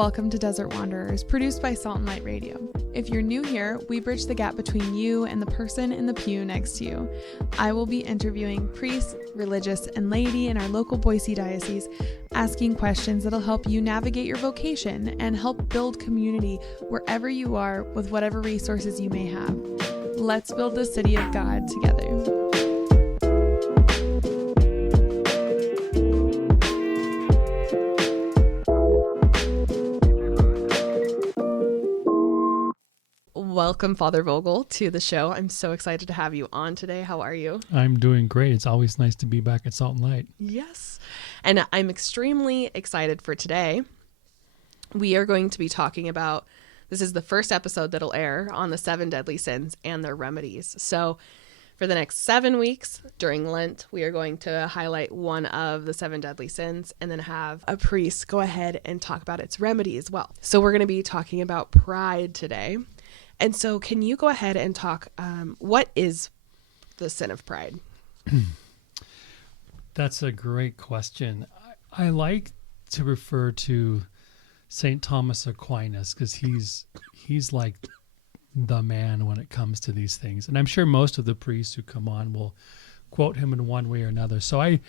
Welcome to Desert Wanderers, produced by Salt and Light Radio. If you're new here, we bridge the gap between you and the person in the pew next to you. I will be interviewing priests, religious, and laity in our local Boise diocese, asking questions that'll help you navigate your vocation and help build community wherever you are with whatever resources you may have. Let's build the city of God together. Welcome, Father Vogel, to the show. I'm so excited to have you on today. How are you? I'm doing great. It's always nice to be back at Salt and Light. Yes. And I'm extremely excited for today. We are going to be talking about, this is the first episode that'll air on the 7 deadly sins and their remedies. So for the next 7 weeks during Lent, we are going to highlight one of the 7 deadly sins and then have a priest go ahead and talk about its remedy as well. So we're going to be talking about pride today. And so can you go ahead and talk, what is the sin of pride? That's a great question. I like to refer to St. Thomas Aquinas because he's like the man when it comes to these things. And I'm sure most of the priests who come on will quote him in one way or another. So I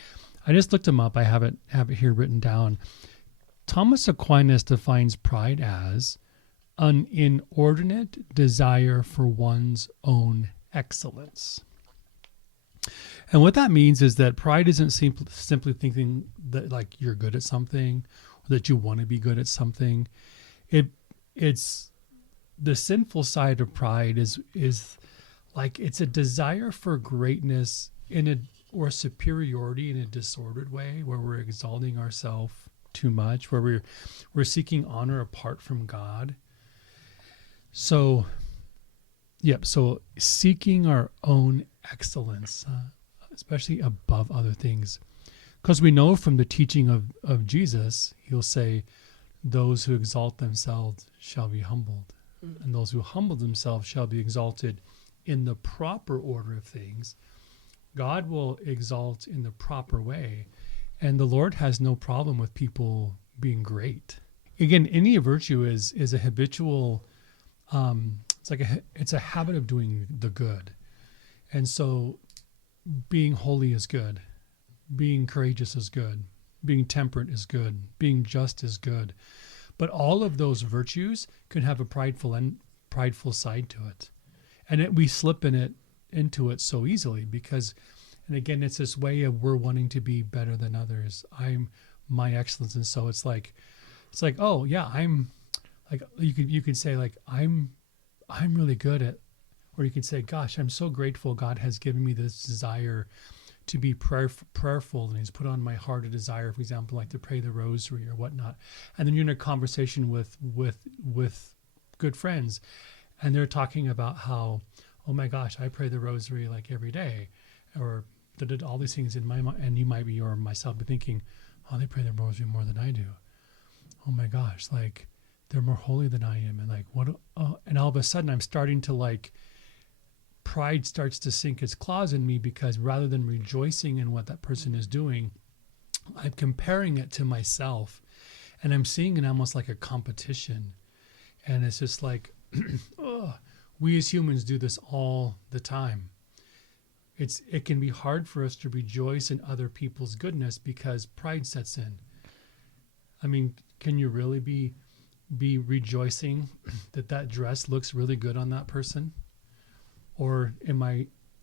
just looked him up. I have it here written down. Thomas Aquinas defines pride as an inordinate desire for one's own excellence. And what that means is that pride isn't simply thinking that like you're good at something or that you want to be good at something. It's the sinful side of pride is like it's a desire for greatness or superiority in a disordered way where we're exalting ourselves too much, where we're seeking honor apart from God. So seeking our own excellence, especially above other things, because we know from the teaching of Jesus, he'll say, those who exalt themselves shall be humbled, and those who humble themselves shall be exalted in the proper order of things. God will exalt in the proper way, and the Lord has no problem with people being great. Again, any virtue is a habitual it's a habit of doing the good. And so being holy is good. Being courageous is good. Being temperate is good. Being just is good. But all of those virtues can have a prideful side to it. And we slip into it so easily because, and again, it's this way of we're wanting to be better than others. I'm my excellence. And so it's like, oh yeah, I'm like, you could say like, I'm really good at, or you could say, gosh, I'm so grateful God has given me this desire to be prayerful, and he's put on my heart a desire, for example, like to pray the rosary or whatnot. And then you're in a conversation with good friends, and they're talking about how, oh my gosh, I pray the rosary like every day, or did all these things in my mind, and you might be, or myself, be thinking, oh, they pray the rosary more than I do. Oh my gosh, like, they're more holy than I am. And like, and all of a sudden I'm starting to like, pride starts to sink its claws in me because rather than rejoicing in what that person is doing, I'm comparing it to myself and I'm seeing it almost like a competition. And it's just like, we as humans do this all the time. It can be hard for us to rejoice in other people's goodness because pride sets in. I mean, can you really be rejoicing that dress looks really good on that person? Or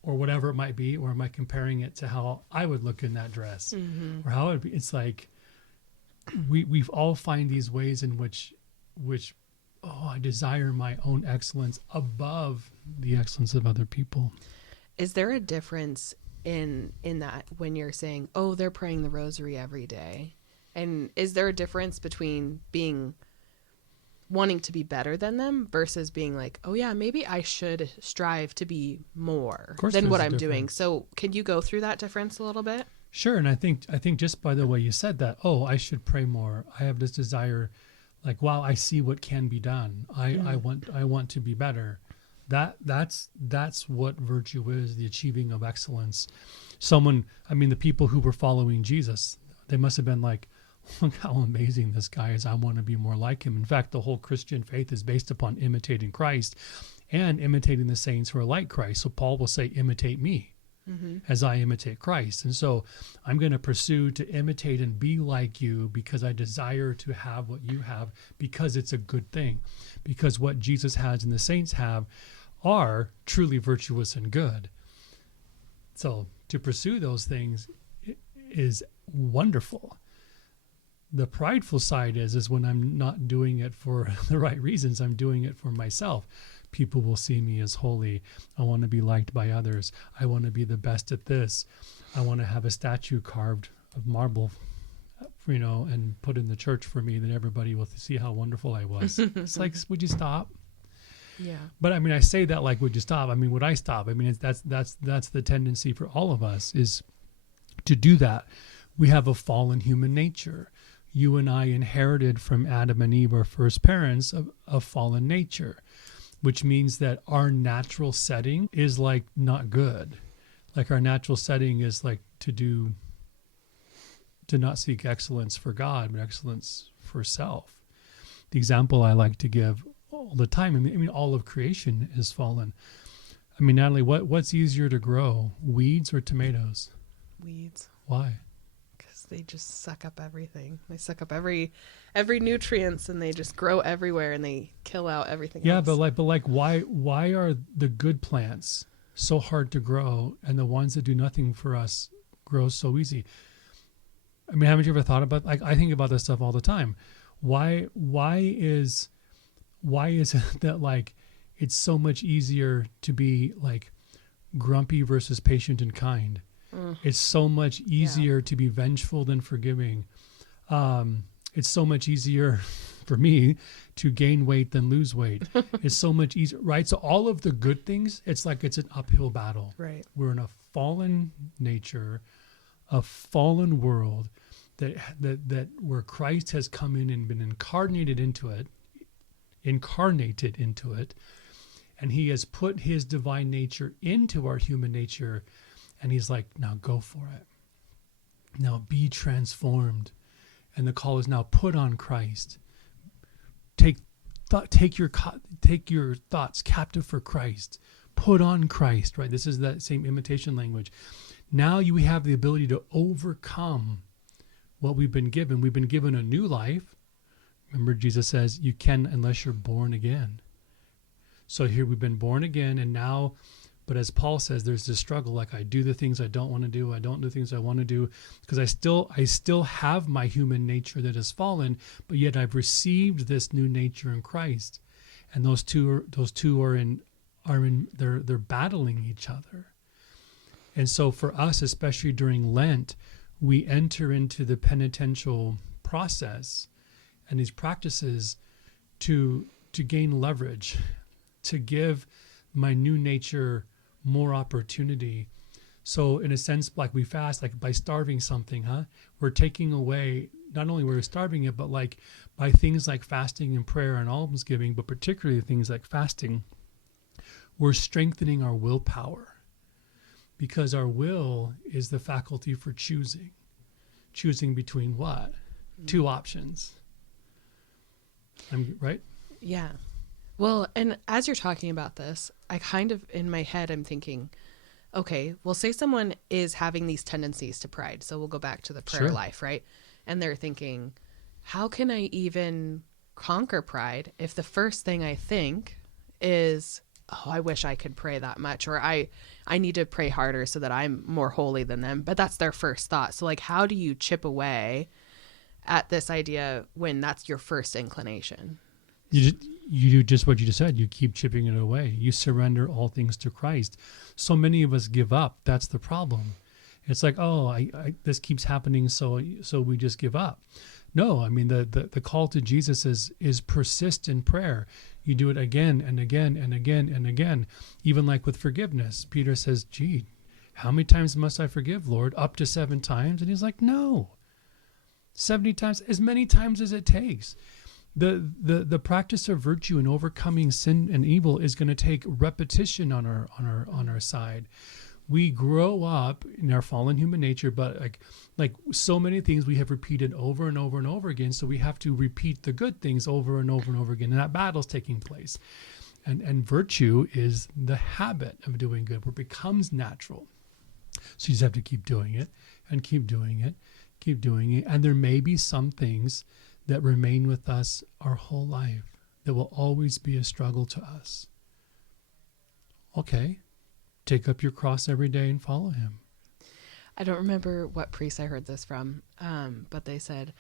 whatever it might be, or am I comparing it to how I would look in that dress? Mm-hmm. Or how it would be? It's like, we all find these ways in which I desire my own excellence above the excellence of other people. Is there a difference in that when you're saying, oh, they're praying the rosary every day? And is there a difference between wanting to be better than them versus being like, oh yeah, maybe I should strive to be more than what I'm doing? So can you go through that difference a little bit? Sure. And I think just by the way you said that, oh, I should pray more. I have this desire, like, wow, I see what can be done. I want to be better. That's what virtue is, the achieving of excellence. The people who were following Jesus, they must have been like, look how amazing this guy is. I want to be more like him. In fact, the whole Christian faith is based upon imitating Christ and imitating the saints who are like Christ. So Paul will say, imitate me as I imitate Christ. And so I'm going to pursue to imitate and be like you because I desire to have what you have, because it's a good thing, because what Jesus has and the saints have are truly virtuous and good. So to pursue those things is wonderful. The prideful side is when I'm not doing it for the right reasons. I'm doing it for myself. People will see me as holy. I want to be liked by others. I want to be the best at this. I want to have a statue carved of marble, and put in the church for me that everybody will see how wonderful I was. It's like, would you stop? Yeah. But I mean, I say that like, would you stop? I mean, would I stop? I mean, that's the tendency for all of us, is to do that. We have a fallen human nature. You and I inherited from Adam and Eve, our first parents, a fallen nature, which means that our natural setting is like not good. Like our natural setting is like to not seek excellence for God, but excellence for self. The example I like to give all the time, I mean, all of creation is fallen. I mean, Natalie, what's easier to grow, weeds or tomatoes? Weeds. Why? Because they just suck up everything. They suck up every nutrients, and they just grow everywhere, and they kill out everything else. But why are the good plants so hard to grow, and the ones that do nothing for us grow so easy? I mean, haven't you ever thought about, like, I think about this stuff all the time. Why is it that, like, it's so much easier to be like grumpy versus patient and kind? It's so much easier to be vengeful than forgiving. It's so much easier for me to gain weight than lose weight. It's so much easier, right? So all of the good things, it's like it's an uphill battle. Right. We're in a fallen nature, a fallen world that where Christ has come in and been incarnated into it, and he has put his divine nature into our human nature, and he's like, now go for it. Now be transformed. And the call is now put on Christ. Take your thoughts captive for Christ. Put on Christ, right? This is that same imitation language. Now you have the ability to overcome what we've been given. We've been given a new life. Remember, Jesus says, you can unless you're born again. So here we've been born again, and now, but as Paul says, there's this struggle, like I do the things I don't want to do. I don't do things I want to do because I still have my human nature that has fallen, but yet I've received this new nature in Christ. And those two they're battling each other. And so for us, especially during Lent, we enter into the penitential process and these practices to gain leverage, to give my new nature more opportunity. So in a sense, like we fast, like by starving something, we're taking away, not only we're starving it, but like by things like fasting and prayer and almsgiving, but particularly things like fasting, we're strengthening our willpower, because our will is the faculty for choosing between what? Two options. Right? Yeah. Well, and as you're talking about this, I kind of, in my head, I'm thinking, okay, well, say someone is having these tendencies to pride. So we'll go back to the prayer life, right? And they're thinking, how can I even conquer pride if the first thing I think is, oh, I wish I could pray that much, or I need to pray harder so that I'm more holy than them. But that's their first thought. So like, how do you chip at this idea when that's your first inclination? You do just what you just said. You keep chipping it away. You surrender all things to Christ. So many of us give up. That's the problem. It's like, oh, this keeps happening, so we just give up. No, I mean, the call to Jesus is persist in prayer. You do it again and again and again and again. Even like with forgiveness, Peter says, gee, how many times must I forgive, Lord? Up to 7 times? And he's like, no, 70 times, as many times as it takes. The practice of virtue and overcoming sin and evil is going to take repetition on our side. we grow up in our fallen human nature, but like so many things we have repeated over and over and over again. So we have to repeat the good things over and over and over again. And that battle's taking place. And virtue is the habit of doing good, where it becomes natural. So you just have to keep doing it and keep doing it, keep doing it. And there may be some things that remain with us our whole life that will always be a struggle to us. Okay, take up your cross every day and follow him. I don't remember what priest I heard this from, but they said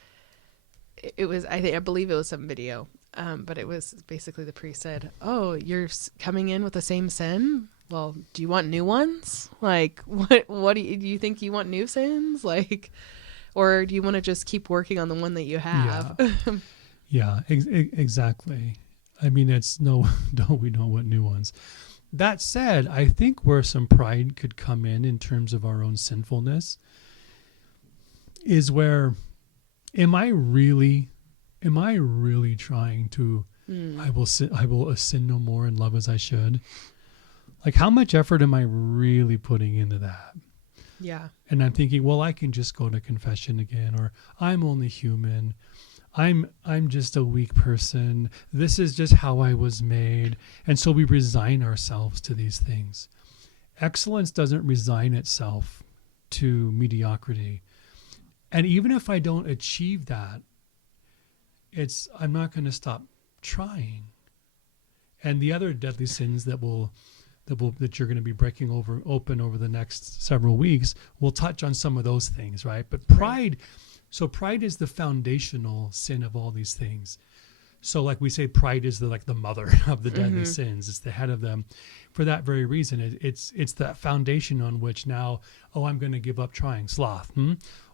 it was, I believe it was some video, but it was basically the priest said, oh, you're coming in with the same sin? Well, do you want new ones? Like, what do you think you want new sins? Like, or do you want to just keep working on the one that you have? Yeah, exactly. I mean, we don't want new ones. That said, I think where some pride could come in terms of our own sinfulness is where, am I really trying to, I will sin no more and love as I should? Like, how much effort am I really putting into that? Yeah. And I'm thinking, well, I can just go to confession again, or I'm only human. I'm just a weak person. This is just how I was made. And so we resign ourselves to these things. Excellence doesn't resign itself to mediocrity. And even if I don't achieve that, I'm not going to stop trying. And the other deadly sins that you're going to be breaking open over the next several weeks, we'll touch on some of those things, right? But pride, so pride is the foundational sin of all these things. So like we say, pride is the mother of the deadly sins. It's the head of them. For that very reason, it's that foundation on which now, I'm going to give up trying, sloth.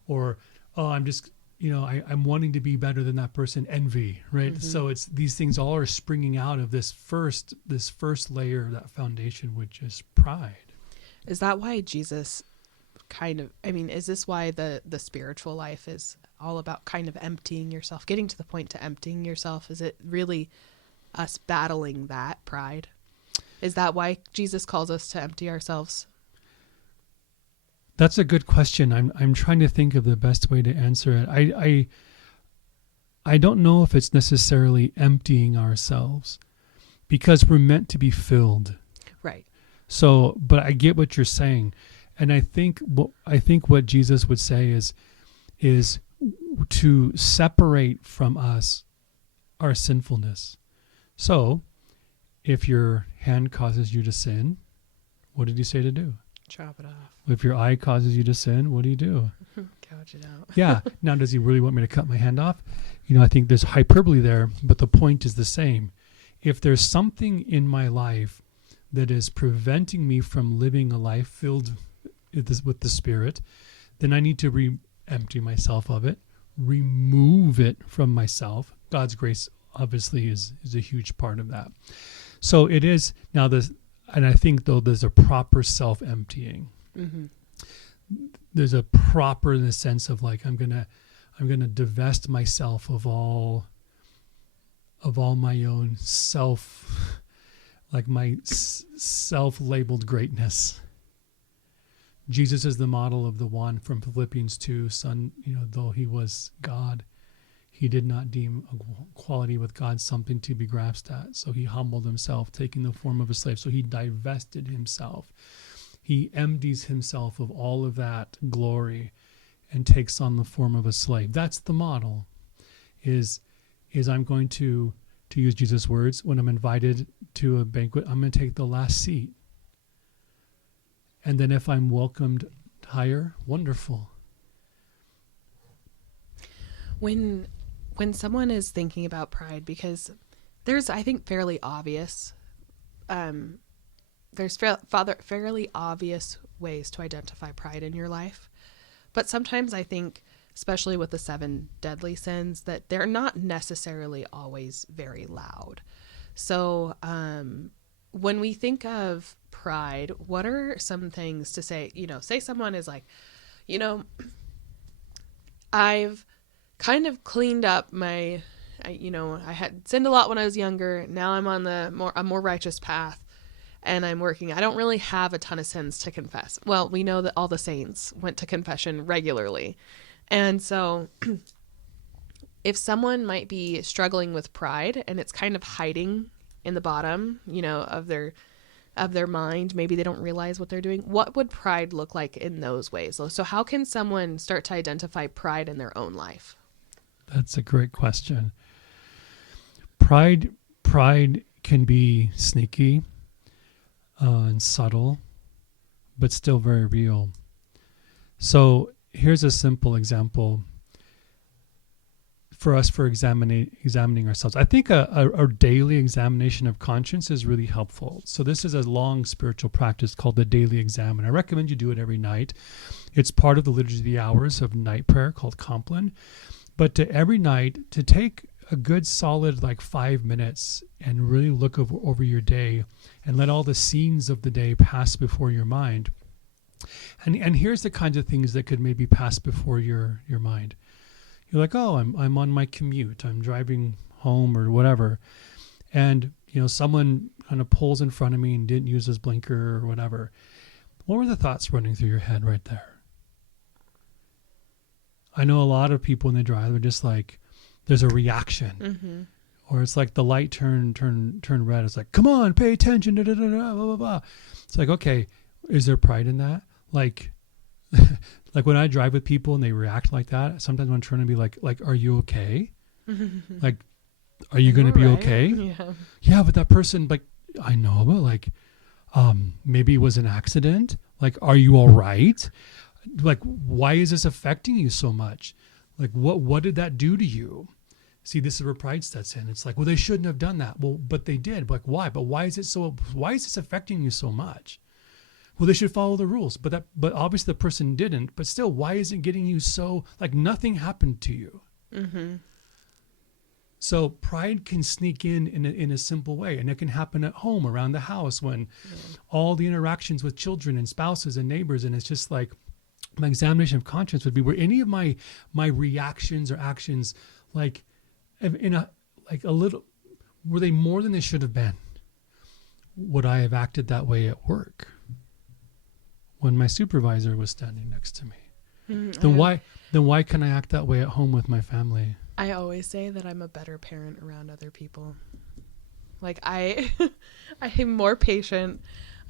Or, I'm just, I'm wanting to be better than that person, envy, right? So it's these things all are springing out of this first layer, that foundation, which is pride. Is that why Jesus is this why the spiritual life is all about kind of emptying yourself, getting to the point to emptying yourself? Is it really us battling that pride? Is that why Jesus calls us to empty ourselves? That's a good question. I'm trying to think of the best way to answer it. I don't know if it's necessarily emptying ourselves, because we're meant to be filled. Right. So, but I get what you're saying. And I think what Jesus would say is to separate from us our sinfulness. So, if your hand causes you to sin, what did he say to do? Chop it off. If your eye causes you to sin, what do you do? Gouge it out. Yeah. Now, does he really want me to cut my hand off? I think there's hyperbole there, but the point is the same. If there's something in my life that is preventing me from living a life filled with the Spirit, then I need to empty myself of it, remove it from myself. God's grace obviously is a huge part of that. So it is now and I think though there's a proper self-emptying. There's a proper, in the sense of like I'm gonna divest myself of all my own self, like my self-labeled greatness. Jesus is the model of the one from Philippians 2, son, though he was God, he did not deem equality with God something to be grasped at. So he humbled himself, taking the form of a slave. So he divested himself. He empties himself of all of that glory and takes on the form of a slave. That's the model, is I'm going to use Jesus' words, when I'm invited to a banquet, I'm going to take the last seat. And then if I'm welcomed higher, wonderful. When someone is thinking about pride, because there's, I think, fairly obvious, fairly obvious ways to identify pride in your life. But sometimes I think, especially with the 7 deadly sins, that they're not necessarily always very loud. So when we think of pride, what are some things to say? Say someone is like, I've kind of cleaned up I had sinned a lot when I was younger. Now I'm on a more righteous path. and I'm working, I don't really have a ton of sins to confess. Well, we know that all the saints went to confession regularly. And so if someone might be struggling with pride and it's kind of hiding in the bottom, of their mind, maybe they don't realize what they're doing, what would pride look like in those ways? So how can someone start to identify pride in their own life? That's a great question. Pride can be sneaky and subtle, but still very real. So here's a simple example for us for examining ourselves. I think a daily examination of conscience is really helpful. So this is a long spiritual practice called the daily examine. I recommend you do it every night. It's part of the Liturgy of the Hours of night prayer called Compline. But every night to take a good solid 5 minutes and really look over your day and let all the scenes of the day pass before your mind. And here's the kinds of things that could maybe pass before your mind. You're like, oh, I'm on my commute. I'm driving home or whatever. And, someone kind of pulls in front of me and didn't use his blinker or whatever. What were the thoughts running through your head right there? I know a lot of people when they drive, they're just like, there's a reaction. Mm-hmm. Or it's like the light turned red. It's like, come on, pay attention, blah, blah, blah. It's like, okay, is there pride in that? Like when I drive with people and they react like that, sometimes I'm trying to be like, are you okay? Like, are you going to be okay? Yeah, but that person, I know, but maybe it was an accident. Are you all right? Why is this affecting you so much? What did that do to you? See, this is where pride sets in. It's like, well, they shouldn't have done that. Well, but they did. Why? But why is this affecting you so much? Well, they should follow the rules, but obviously the person didn't. But still, why is it getting you so nothing happened to you? Mm-hmm. So pride can sneak in a simple way, and it can happen at home, around the house, when all the interactions with children and spouses and neighbors, and it's just like my examination of conscience would be: were any of my reactions or actions were they more than they should have been? Would I have acted that way at work when my supervisor was standing next to me? Then why can I act that way at home with my family? I always say that I'm a better parent around other people. I am more patient.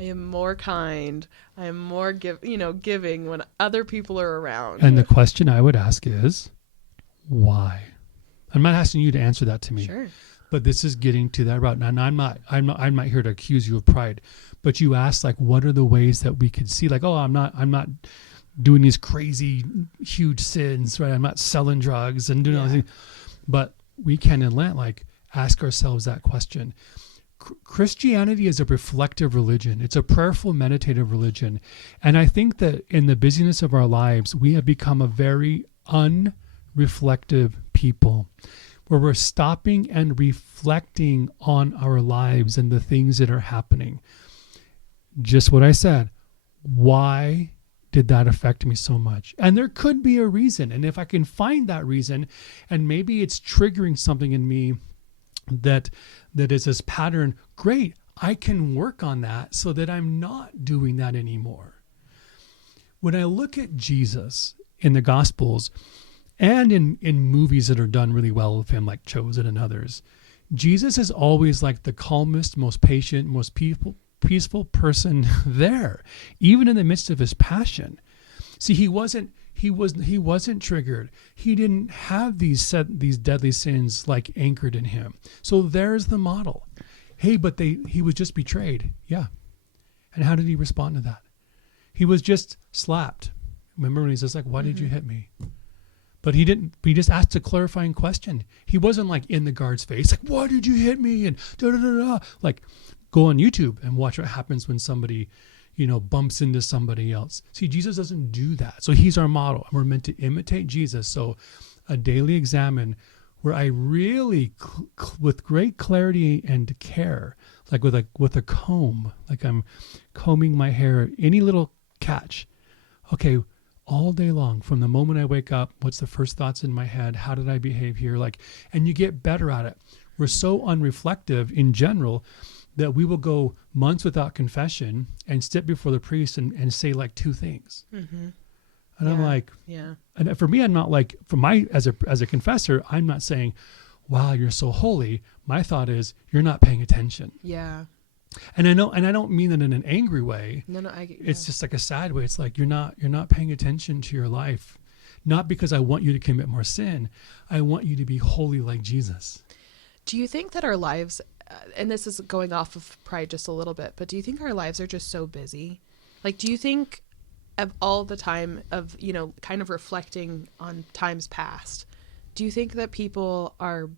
I am more kind. I am more giving when other people are around. And the question I would ask is, why? I'm not asking you to answer that to me. Sure. But this is getting to that route. And I'm not here to accuse you of pride. But you asked, what are the ways that we could see, I'm not doing these crazy, huge sins, right? I'm not selling drugs and doing all these things. But we can in Lent, ask ourselves that question. Christianity is a reflective religion. It's a prayerful, meditative religion. And I think that in the busyness of our lives, we have become a very unreflective people, where we're stopping and reflecting on our lives and the things that are happening. Just what I said. Why did that affect me so much? And there could be a reason. And if I can find that reason, and maybe it's triggering something in me that is this pattern, great, I can work on that so that I'm not doing that anymore. When I look at Jesus in the Gospels and in movies that are done really well with him, like Chosen and others, Jesus is always the calmest, most patient, most peaceful person there, even in the midst of his passion. See, he wasn't triggered. He didn't have these deadly sins anchored in him. So there's the model. Hey, but he was just betrayed. Yeah. And how did he respond to that? He was just slapped. Remember when he says why did you hit me? But he didn't. He just asked a clarifying question. He wasn't in the guard's face, why did you hit me? And da da da da. Go on YouTube and watch what happens when somebody, bumps into somebody else. See, Jesus doesn't do that. So he's our model. We're meant to imitate Jesus. So a daily examine where I really, with great clarity and care, with a comb, I'm combing my hair, any little catch. Okay, all day long, from the moment I wake up, what's the first thoughts in my head? How did I behave here? And you get better at it. We're so unreflective in general that we will go months without confession and sit before the priest and say like 2 things. Mm-hmm. And I'm like, and for me, I'm not like, as a confessor, I'm not saying, wow, you're so holy. My thought is, you're not paying attention. Yeah. And I don't mean that in an angry way. No, it's just like a sad way. It's like, you're not paying attention to your life. Not because I want you to commit more sin. I want you to be holy like Jesus. Do you think that our lives, and this is going off of pride just a little bit, but do you think our lives are just so busy? Like, do you think of all the time of, kind of reflecting on times past, do you think that people are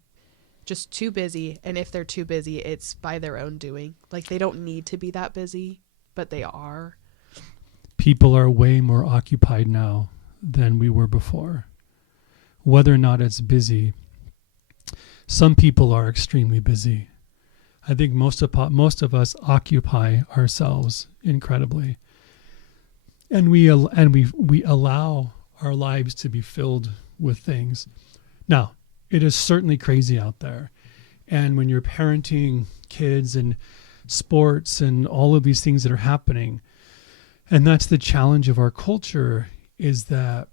just too busy? And if they're too busy, it's by their own doing. Like, they don't need to be that busy, but they are. People are way more occupied now than we were before. Whether or not it's busy, some people are extremely busy. I think most of us occupy ourselves incredibly, and we allow our lives to be filled with things. Now, it is certainly crazy out there, and when you're parenting kids and sports and all of these things that are happening, and that's the challenge of our culture, is that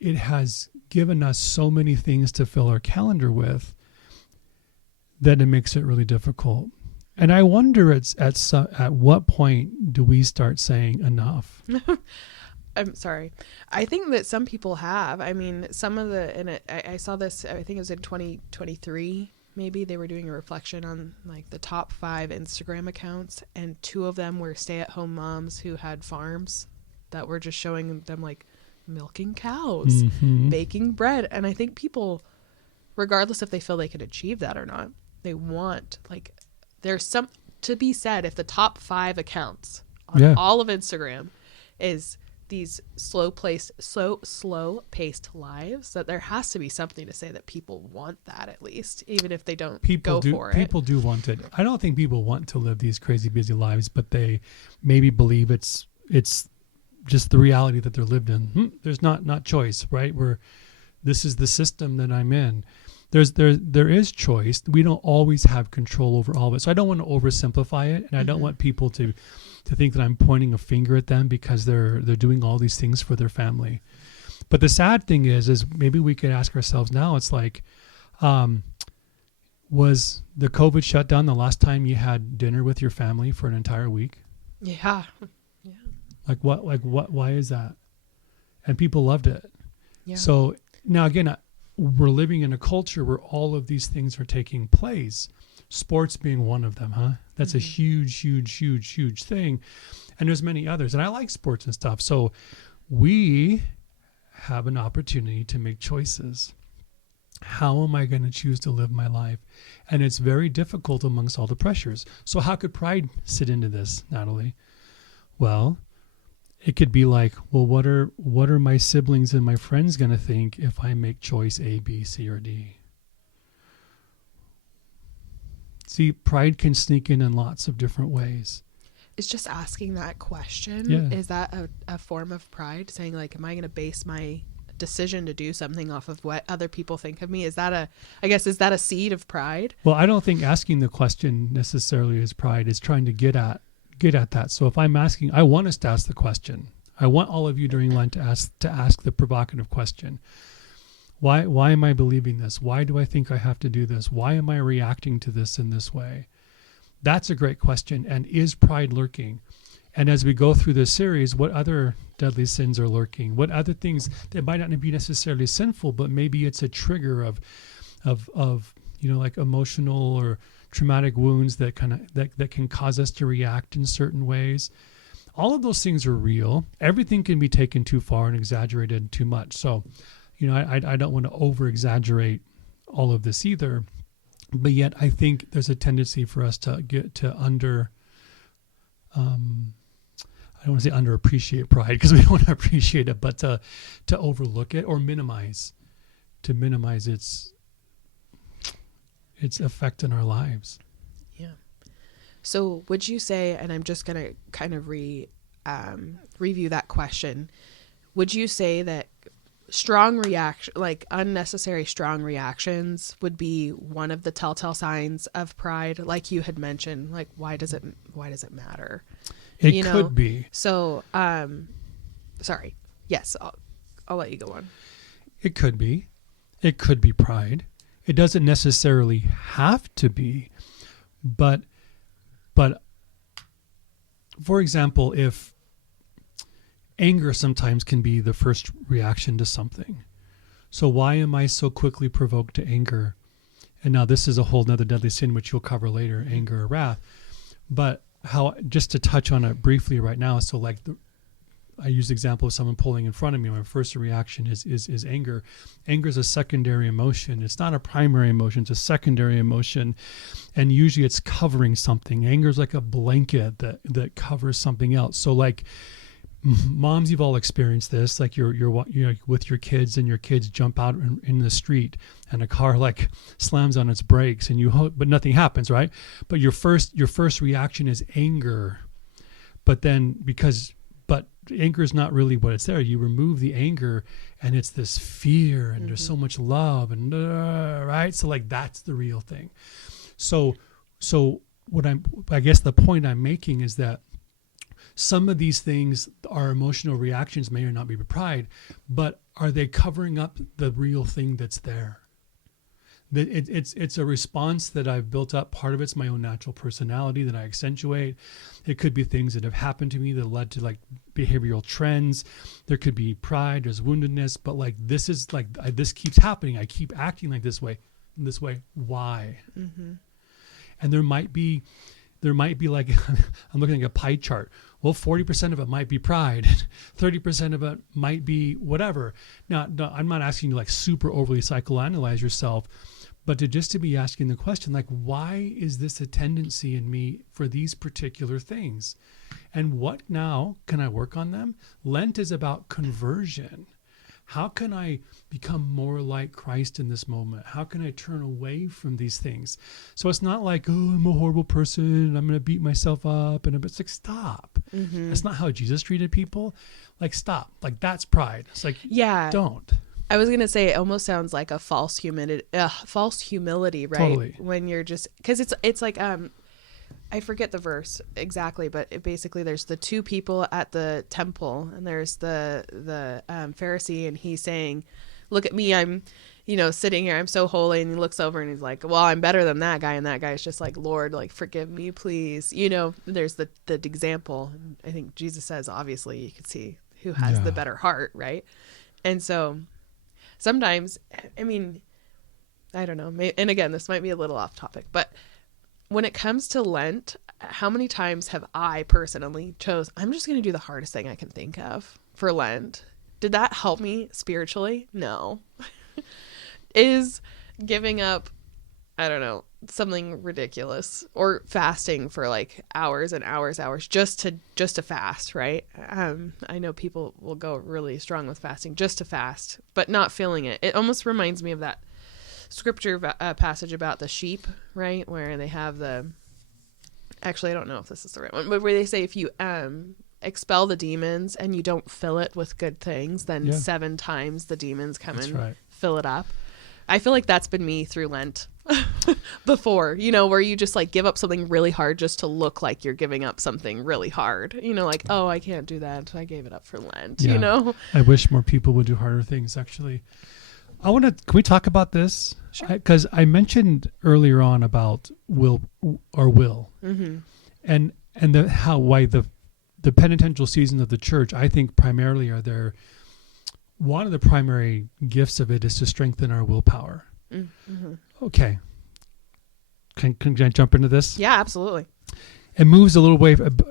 it has given us so many things to fill our calendar with that it makes it really difficult. And I wonder at what point do we start saying enough? I'm sorry. I think that some people have. I mean, some of I saw this, I think it was in 2023, maybe they were doing a reflection on like the top 5 Instagram accounts, and 2 of them were stay-at-home moms who had farms that were just showing them like milking cows, baking bread. And I think people, regardless if they feel they can achieve that or not, they want, like, there's some to be said if the top 5 accounts on all of Instagram is these slow-paced lives, that there has to be something to say that people want that, at least, even if they don't for it. People do want it. I don't think people want to live these crazy busy lives, but they maybe believe it's just the reality that they're lived in. There's not choice, right? This is the system that I'm in. There is choice. We don't always have control over all of it. So I don't want to oversimplify it, and I don't want people to think that I'm pointing a finger at them because they're doing all these things for their family. But the sad thing is maybe we could ask ourselves now, it's like, was the COVID shutdown the last time you had dinner with your family for an entire week? Yeah. Why is that? And people loved it. Yeah. So now again, we're living in a culture where all of these things are taking place. Sports being one of them, huh? That's a huge thing. And there's many others. And I like sports and stuff. So we have an opportunity to make choices. How am I going to choose to live my life? And it's very difficult amongst all the pressures. So how could pride sit into this, Natalie? Well, it could be like, well, what are my siblings and my friends going to think if I make choice A, B, C, or D? See, pride can sneak in lots of different ways. It's just asking that question. Yeah. Is that a form of pride? Saying like, am I going to base my decision to do something off of what other people think of me? Is that a seed of pride? Well, I don't think asking the question necessarily is pride. It's trying to get at that. So if I'm asking, I want us to ask the question. I want all of you during Lent to ask the provocative question. Why am I believing this? Why do I think I have to do this? Why am I reacting to this in this way? That's a great question. And is pride lurking? And as we go through this series, what other deadly sins are lurking? What other things that might not be necessarily sinful, but maybe it's a trigger of like emotional or traumatic wounds that can cause us to react in certain ways. All of those things are real. Everything can be taken too far and exaggerated too much. So, I don't want to over exaggerate all of this either, but yet I think there's a tendency for us to get to I don't want to say underappreciate pride because we don't want to appreciate it, but to overlook it or minimize its effect in our lives. Yeah. So would you say, and I'm just going to kind of review that question, would you say that strong reaction, like unnecessary strong reactions would be one of the telltale signs of pride. Like you had mentioned, like, why does it matter? It could be. So, sorry. Yes. I'll let you go on. It could be. It could be pride. It doesn't necessarily have to be, but for example, if anger sometimes can be the first reaction to something. So why am I so quickly provoked to anger? And now this is a whole nother deadly sin, which you'll cover later, anger or wrath. But how, just to touch on it briefly right now. So like I use the example of someone pulling in front of me. My first reaction is anger. Anger is a secondary emotion. It's not a primary emotion. It's a secondary emotion. And usually it's covering something. Anger is like a blanket that covers something else. So like moms, you've all experienced this. Like you're with your kids and your kids jump out in the street and a car like slams on its brakes and you hope, but nothing happens, right? But your first reaction is anger. But anger is not really what it's there. You remove the anger and it's this fear and there's so much love and right. So like that's the real thing. So I guess the point I'm making is that some of these things, our emotional reactions may or not be pride, but are they covering up the real thing that's there? It's a response that I've built up. Part of it's my own natural personality that I accentuate. It could be things that have happened to me that led to like behavioral trends. There could be pride, there's woundedness, but like this is like this keeps happening. I keep acting like this way. Why? Mm-hmm. And there might be like I'm looking at a pie chart. Well, 40% of it might be pride, 30% of it might be whatever. Now, no, I'm not asking you to like super overly psychoanalyze yourself, but to be asking the question, like, why is this a tendency in me for these particular things? And what now can I work on them? Lent is about conversion. How can I become more like Christ in this moment? How can I turn away from these things? So it's not like, oh, I'm a horrible person. I'm going to beat myself up. And it's like, stop. Mm-hmm. That's not how Jesus treated people. Like, stop. Like, that's pride. It's like, yeah, don't. I was going to say it almost sounds like a false humility, right? Totally. When you're just, because it's like, I forget the verse exactly, but basically there's the two people at the temple and there's the Pharisee and he's saying, look at me, I'm, sitting here, I'm so holy. And he looks over and he's like, well, I'm better than that guy. And that guy's just like, Lord, like, forgive me, please. There's the example. I think Jesus says, obviously you can see who has the better heart. Right. And so sometimes, I mean, I don't know. And again, this might be a little off topic, but when it comes to Lent, how many times have I personally I'm just going to do the hardest thing I can think of for Lent? Did that help me spiritually? No. Is giving up, I don't know, something ridiculous or fasting for like hours and hours just to fast, right? I know people will go really strong with fasting just to fast, but not feeling it. It reminds me of that scripture passage about the sheep, right? Where they have actually, I don't know if this is the right one, but where they say if you expel the demons and you don't fill it with good things, then 7 times the demons come fill it up. I feel like that's been me through Lent before, where you just like give up something really hard just to look like you're giving up something really hard, like, oh, I can't do that. I gave it up for Lent, I wish more people would do harder things, actually. Can we talk about this? Sure. Because I mentioned earlier on about will. Mm-hmm. And why the penitential seasons of the church, I think primarily are there. One of the primary gifts of it is to strengthen our willpower. Mm-hmm. Okay. Can I jump into this? Yeah, absolutely. It moves a little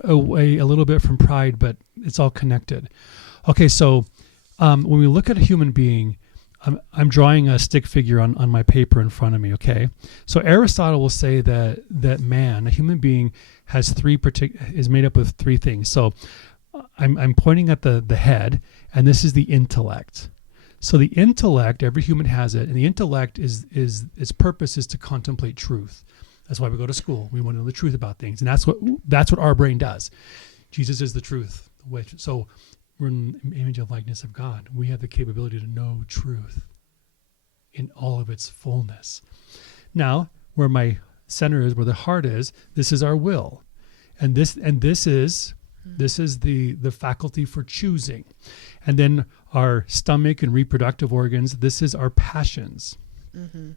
away a little bit from pride, but it's all connected. Okay, so when we look at a human being, I'm drawing a stick figure on my paper in front of me, okay? So Aristotle will say that man, a human being, is made up of 3 things. So I'm pointing at the head, and this is the intellect. So the intellect, every human has it, and the intellect is its purpose is to contemplate truth. That's why we go to school. We want to know the truth about things, and that's what our brain does. Jesus is the truth. So We're in the image and likeness of God. We have the capability to know truth in all of its fullness. Now, where my center is, where the heart is, this is our will. And this is the faculty for choosing. And then our stomach and reproductive organs, this is our passions. Mm-hmm.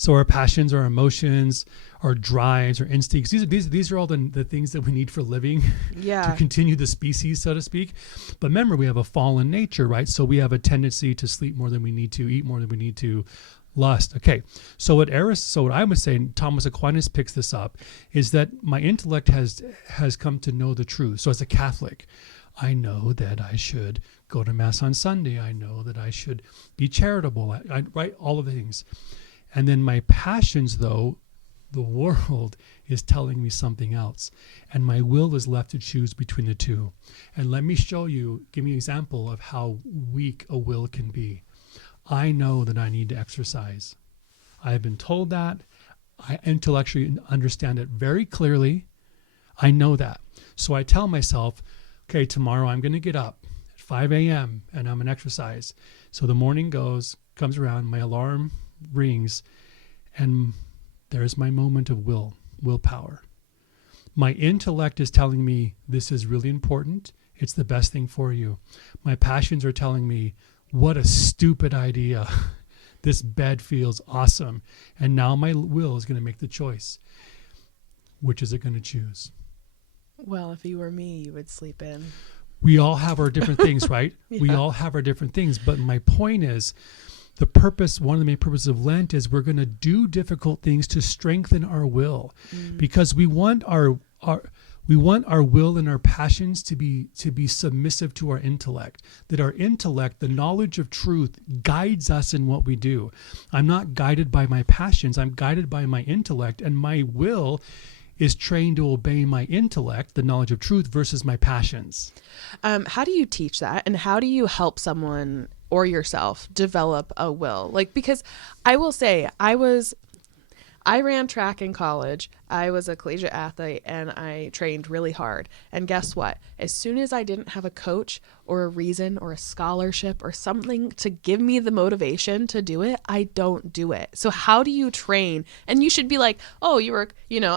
So our passions, our emotions, our drives, our instincts, these are all the things that we need for living to continue the species, so to speak. But remember, we have a fallen nature, right? So we have a tendency to sleep more than we need to, eat more than we need to, lust. Okay, so what I was saying, Thomas Aquinas picks this up, is that my intellect has come to know the truth. So as a Catholic, I know that I should go to Mass on Sunday. I know that I should be charitable, right? All of the things. And then my passions, though, the world is telling me something else. And my will is left to choose between the two. And let me show you, give me an example of how weak a will can be. I know that I need to exercise. I have been told that. I intellectually understand it very clearly. I know that. So I tell myself, okay, tomorrow I'm going to get up at 5 a.m. and I'm going to exercise. So the morning comes around, my alarm rings, and there's my moment of willpower. My intellect is telling me this is really important. It's the best thing for you. My passions are telling me, what a stupid idea. This bed feels awesome. And now my will is going to make the choice. Which is it going to choose? Well, if you were me, you would sleep in. We all have our different things, right? Yeah. We all have our different things. But my point is, one of the main purposes of Lent is we're going to do difficult things to strengthen our will, because we want our will and our passions to be submissive to our intellect. That our intellect, the knowledge of truth, guides us in what we do. I'm not guided by my passions. I'm guided by my intellect, and my will is trained to obey my intellect, the knowledge of truth, versus my passions. How do you teach that, and how do you help someone or yourself develop a will? Like, because I will say, I ran track in college. I was a collegiate athlete, and I trained really hard. And guess what? As soon as I didn't have a coach or a reason or a scholarship or something to give me the motivation to do it, I don't do it. So how do you train? And you should be like, oh,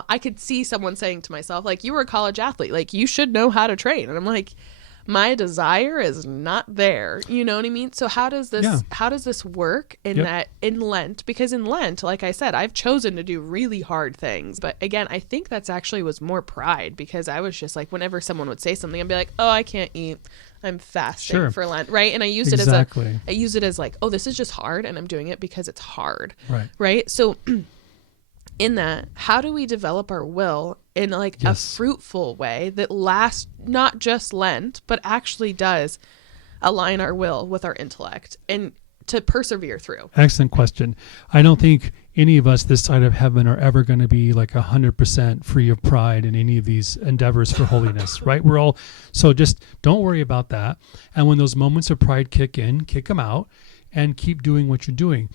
I could see someone saying to myself, like, you were a college athlete, like, you should know how to train. And I'm like, my desire is not there. You know what I mean? So how does this work in Lent? Because in Lent, like I said, I've chosen to do really hard things. But again, I think that's actually was more pride, because I was just like, whenever someone would say something, I'd be like, oh, I can't eat. I'm fasting for Lent, right? And I use it as like, oh, this is just hard, and I'm doing it because it's hard. Right? So in that, how do we develop our will in a fruitful way that lasts not just Lent, but actually does align our will with our intellect and to persevere through? Excellent question. I don't think any of us this side of heaven are ever going to be like 100% free of pride in any of these endeavors for holiness, right? So just don't worry about that. And when those moments of pride kick in, kick them out and keep doing what you're doing.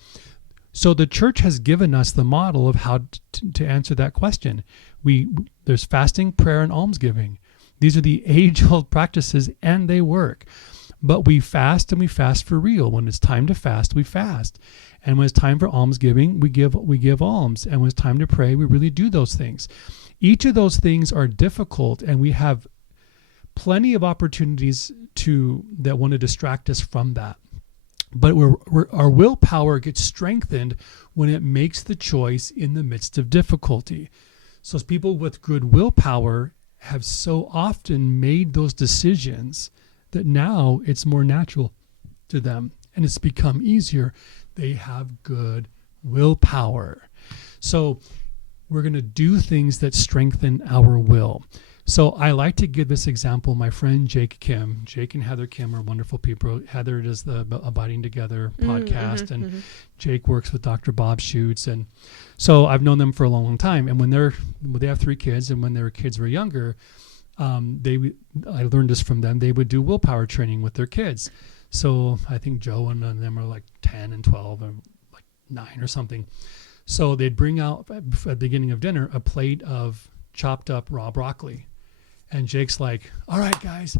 So the church has given us the model of how to answer that question. There's fasting, prayer, and almsgiving. These are the age-old practices, and they work. But we fast, and we fast for real. When it's time to fast, we fast. And when it's time for almsgiving, we give alms. And when it's time to pray, we really do those things. Each of those things are difficult, and we have plenty of opportunities that want to distract us from that. But our willpower gets strengthened when it makes the choice in the midst of difficulty. So people with good willpower have so often made those decisions that now it's more natural to them, and it's become easier. They have good willpower. So we're going to do things that strengthen our will. So I like to give this example. My friend Jake and Heather Kim are wonderful people. Heather does the Abiding Together podcast, and Jake works with Dr. Bob Schutz. And so I've known them for a long, long time. And when they have 3 kids, and when their kids were younger, I learned this from them. They would do willpower training with their kids. So I think Joe and them are like 10 and 12 and like 9 or something. So they'd bring out at the beginning of dinner a plate of chopped up raw broccoli. And Jake's like, all right, guys,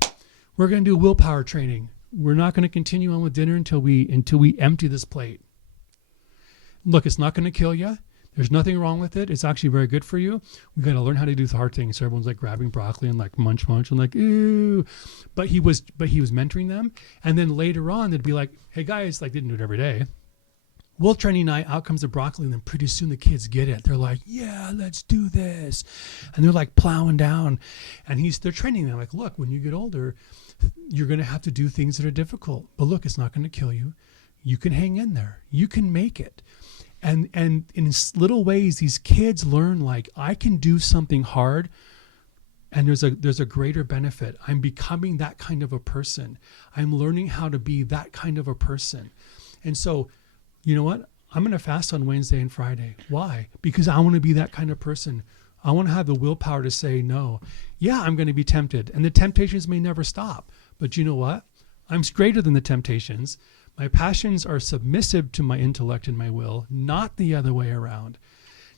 we're going to do willpower training. We're not going to continue on with dinner until we empty this plate. Look, it's not going to kill you. There's nothing wrong with it. It's actually very good for you. We got to learn how to do the hard things. So everyone's like grabbing broccoli and like munch and like, ew. But he was mentoring them. And then later on, they'd be like, hey guys, like didn't do it every day. Will training night, out comes the broccoli, and then pretty soon the kids get it. They're like, yeah, let's do this. And they're like plowing down. And they're training them like, look, when you get older, you're going to have to do things that are difficult. But look, it's not going to kill you. You can hang in there. You can make it. And in little ways, these kids learn like, I can do something hard, and there's a greater benefit. I'm becoming that kind of a person. I'm learning how to be that kind of a person. And so, you know what? I'm going to fast on Wednesday and Friday. Why? Because I want to be that kind of person. I want to have the willpower to say no. Yeah, I'm going to be tempted, and the temptations may never stop. But you know what? I'm greater than the temptations. My passions are submissive to my intellect and my will, not the other way around.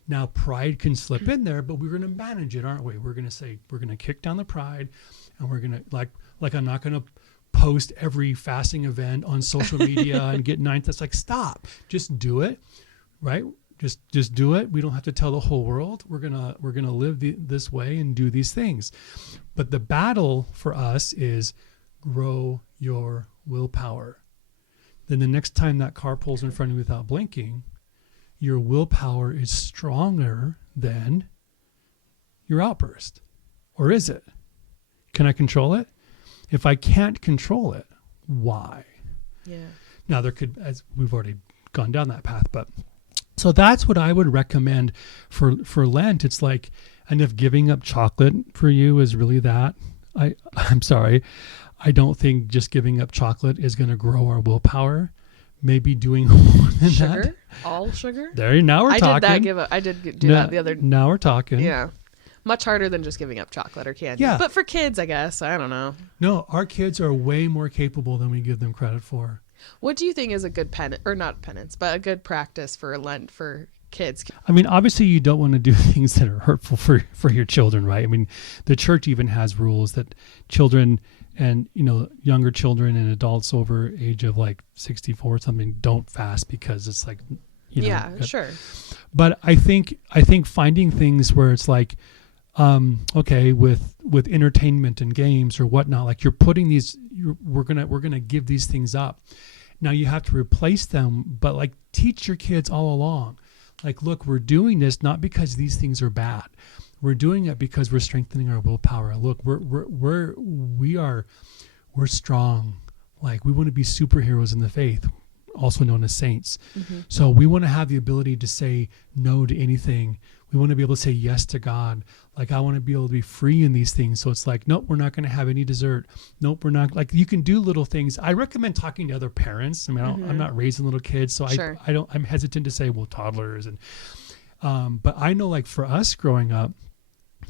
Now, pride can slip in there, but we're going to manage it, aren't we? We're going to say, we're going to kick down the pride, and we're going to, like I'm not going to post every fasting event on social media and get ninth. That's like, stop, just do it, right? Just do it. We don't have to tell the whole world. We're gonna live this way and do these things. But the battle for us is grow your willpower. Then the next time that car pulls in front of you without blinking, your willpower is stronger than your outburst. Or is it? Can I control it? If I can't control it, why? Yeah. Now there could, as we've already gone down that path, but so that's what I would recommend for Lent. It's like, and if giving up chocolate for you is really that, I'm sorry. I don't think just giving up chocolate is going to grow our willpower. Maybe doing more than sugar? that. All sugar? Now we're talking. I did do that the other. Now we're talking. Yeah. Much harder than just giving up chocolate or candy. Yeah. But for kids, I guess. I don't know. No, our kids are way more capable than we give them credit for. What do you think is a good not penance, but a good practice for Lent for kids? I mean, obviously you don't want to do things that are hurtful for your children, right? I mean, the church even has rules that children and, younger children and adults over age of like 64 or something don't fast because it's like, yeah, sure. But I think finding things where it's like, okay, with entertainment and games or whatnot, like you're putting these, we're gonna give these things up. Now you have to replace them, but like teach your kids all along, like, look, we're doing this not because these things are bad. We're doing it because we're strengthening our willpower. Look, we're strong. Like we want to be superheroes in the faith, also known as saints. Mm-hmm. So we want to have the ability to say no to anything. We want to be able to say yes to God. Like I want to be able to be free in these things. So it's like, nope, we're not going to have any dessert. Nope, we're not. Like you can do little things. I recommend talking to other parents. I mean, I'm not raising little kids, so sure. I'm hesitant to say, well, toddlers and, but I know like for us growing up,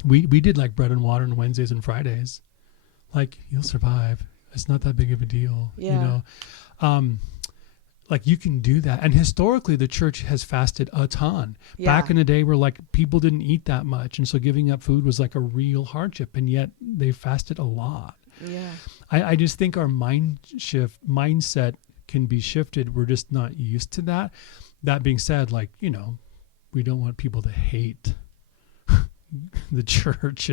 we did like bread and water on Wednesdays and Fridays. Like you'll survive. It's not that big of a deal, yeah. Like you can do that. And historically the church has fasted a ton. Yeah. Back in the day where like people didn't eat that much. And so giving up food was like a real hardship. And yet they fasted a lot. Yeah. I just think our mindset can be shifted. We're just not used to that. That being said, like, we don't want people to hate the church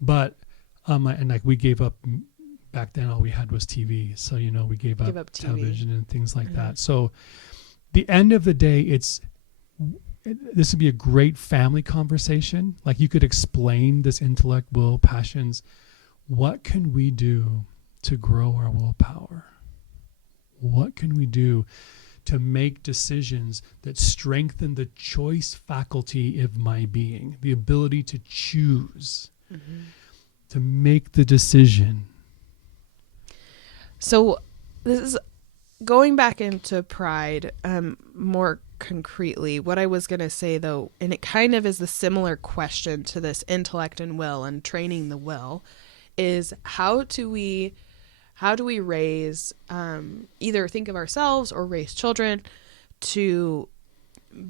but like we gave up. Back then, all we had was TV. So, we gave up television and things like that. So the end of the day, this would be a great family conversation. Like you could explain this intellect, will, passions. What can we do to grow our willpower? What can we do to make decisions that strengthen the choice faculty of my being, the ability to choose, to make the decision? So this is going back into pride more concretely. What I was going to say, though, and it kind of is the similar question to this intellect and will and training the will, is how do we raise, either think of ourselves or raise children to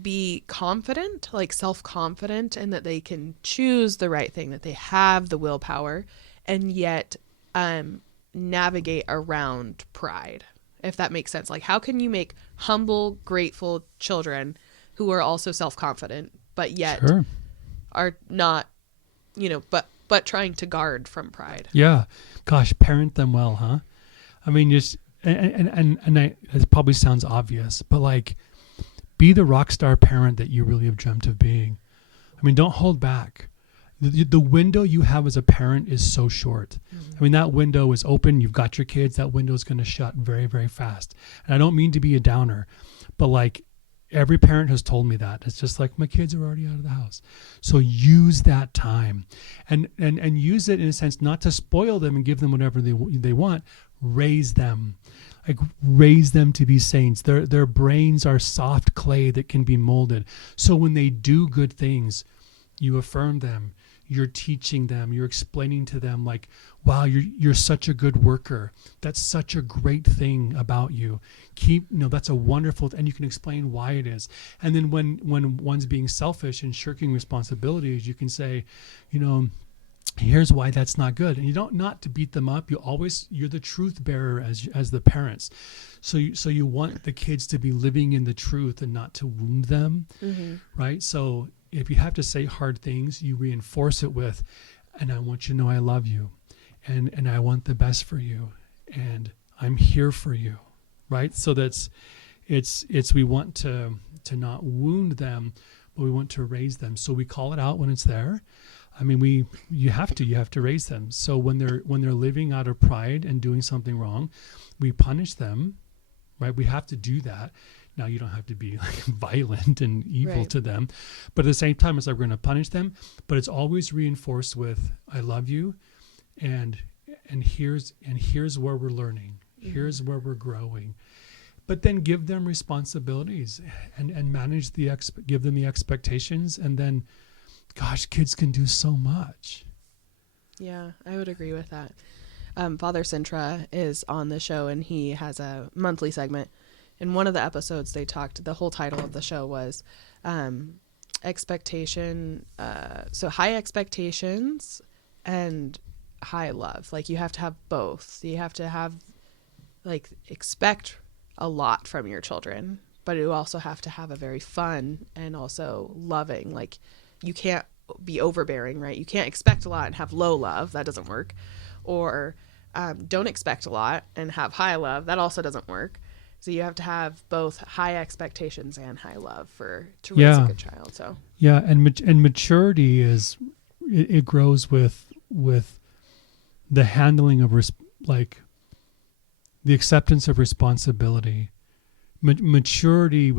be confident, like self-confident, and that they can choose the right thing, that they have the willpower, and yet navigate around pride, if that makes sense. Like, how can you make humble, grateful children who are also self-confident, but yet are not, but trying to guard from pride? Yeah. Gosh, parent them well, huh? I mean, just, it probably sounds obvious, but like, be the rock star parent that you really have dreamt of being. I mean, don't hold back. The window you have as a parent is so short. I mean, that window is open. You've got your kids. That window is going to shut very, very fast. And I don't mean to be a downer, but like, every parent has told me that. It's just like, my kids are already out of the house. So use that time and use it in a sense, not to spoil them and give them whatever they want. Raise them. Like, raise them to be saints. Their brains are soft clay that can be molded. So when they do good things, you affirm them. You're teaching them. You're explaining to them, like, wow, you're such a good worker. That's such a great thing about you. That's a wonderful, and you can explain why it is. And then when one's being selfish and shirking responsibilities, you can say, here's why that's not good. And you don't, not to beat them up. You're the truth bearer as the parents. So you want the kids to be living in the truth and not to wound them. Right? So if you have to say hard things, you reinforce it with, and I want you to know I love you, and I want the best for you, and I'm here for you. Right? So we want to not wound them, but we want to raise them. So we call it out when it's there. I mean, you have to raise them. So when they're living out of pride and doing something wrong, we punish them, right? We have to do that. Now, you don't have to be like violent and evil to them, but at the same time, it's like, we're going to punish them, but it's always reinforced with, I love you, and here's where we're learning. Here's where we're growing. But then give them responsibilities and manage give them the expectations, and then, gosh, kids can do so much. Yeah, I would agree with that. Father Sintra is on the show, and he has a monthly segment. In one of the episodes, the whole title of the show was expectation. So high expectations and high love. Like, you have to have both. You have to have, like, expect a lot from your children, but you also have to have a very fun and also loving, like, you can't be overbearing, right? You can't expect a lot and have low love. That doesn't work. Or don't expect a lot and have high love. That also doesn't work. So you have to have both high expectations and high love to raise a good child. So yeah, and maturity it grows with the handling of the acceptance of responsibility. Maturity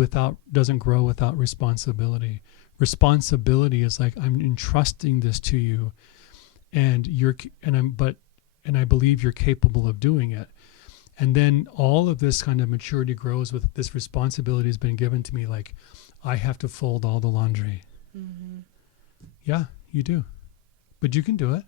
doesn't grow without responsibility. Responsibility is like, I'm entrusting this to you, and I believe you're capable of doing it. And then all of this kind of maturity grows with this responsibility has been given to me. Like, I have to fold all the laundry. Yeah, you do, but you can do it.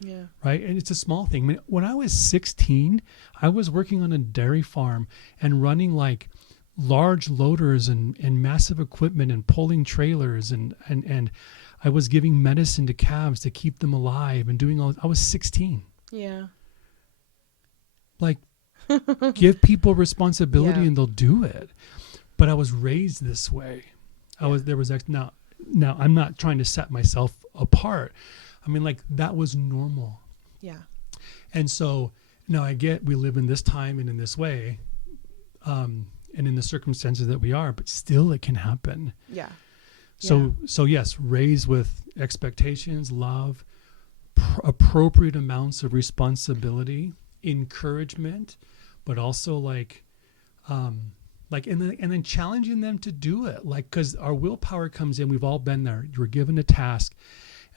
Yeah. Right. And it's a small thing. I mean, when I was 16, I was working on a dairy farm and running like large loaders and massive equipment and pulling trailers and I was giving medicine to calves to keep them alive and doing I was 16. Yeah. Like, give people responsibility and they'll do it. But I was raised this way. Now I'm not trying to set myself apart. I mean, like, that was normal. Yeah. And so now we live in this time and in this way, and in the circumstances that we are, but still it can happen. Yeah. So yes, raise with expectations, love, appropriate amounts of responsibility, encouragement, but also and then challenging them to do it. Like, because our willpower comes in, we've all been there. You're given a task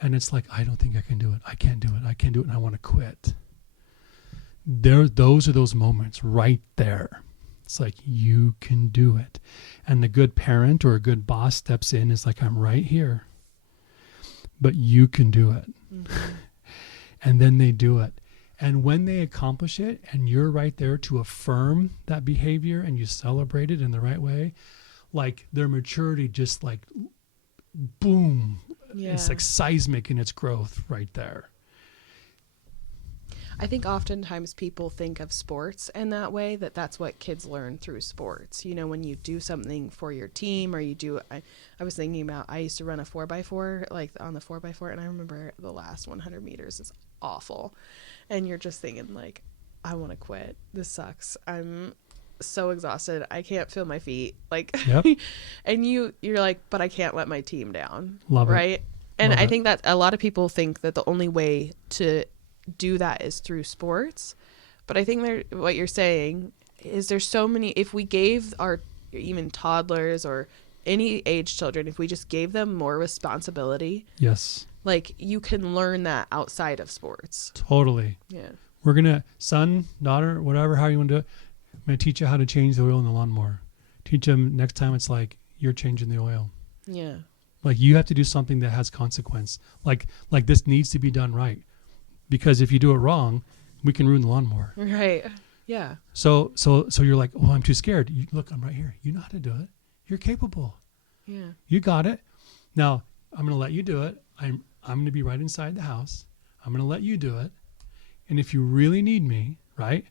and it's like, I don't think I can do it. I can't do it. I can't do it. And I want to quit. Those are those moments right there. It's like, you can do it. And the good parent or a good boss steps in, is like, I'm right here, but you can do it. And then they do it. And when they accomplish it and you're right there to affirm that behavior and you celebrate it in the right way, like, their maturity just like, boom. Yeah. It's like seismic in its growth right there. I think oftentimes people think of sports in that way, that's what kids learn through sports. You know, when you do something for your team, or you do, I was thinking about, I used to run a 4x4, like on the 4x4, and I remember the last 100 meters is awful. And you're just thinking like, I want to quit. This sucks. I'm so exhausted. I can't feel my feet. Like, Yep. And you're like, but I can't let my team down. Love it. Right. And Love I it. think that a lot of people think that the only way to do that is through sports. But I think what you're saying is there's so many, if we gave our even toddlers or any age children, if we just gave them more responsibility, Yes. like you can learn that outside of sports. Totally. Yeah. We're going to, son, daughter, whatever, how you want to do it, I'm going to teach you how to change the oil in the lawnmower. Teach them next time it's like, you're changing the oil. Yeah. Like you have to do something that has consequence. Like this needs to be done right. Because if you do it wrong, we can ruin the lawnmower. Right. Yeah. So you're like, oh, I'm too scared. Look, I'm right here. You know how to do it. You're capable. Yeah. You got it. Now I'm going to let you do it. I'm going to be right inside the house. I'm going to let you do it. And if you really need me, right?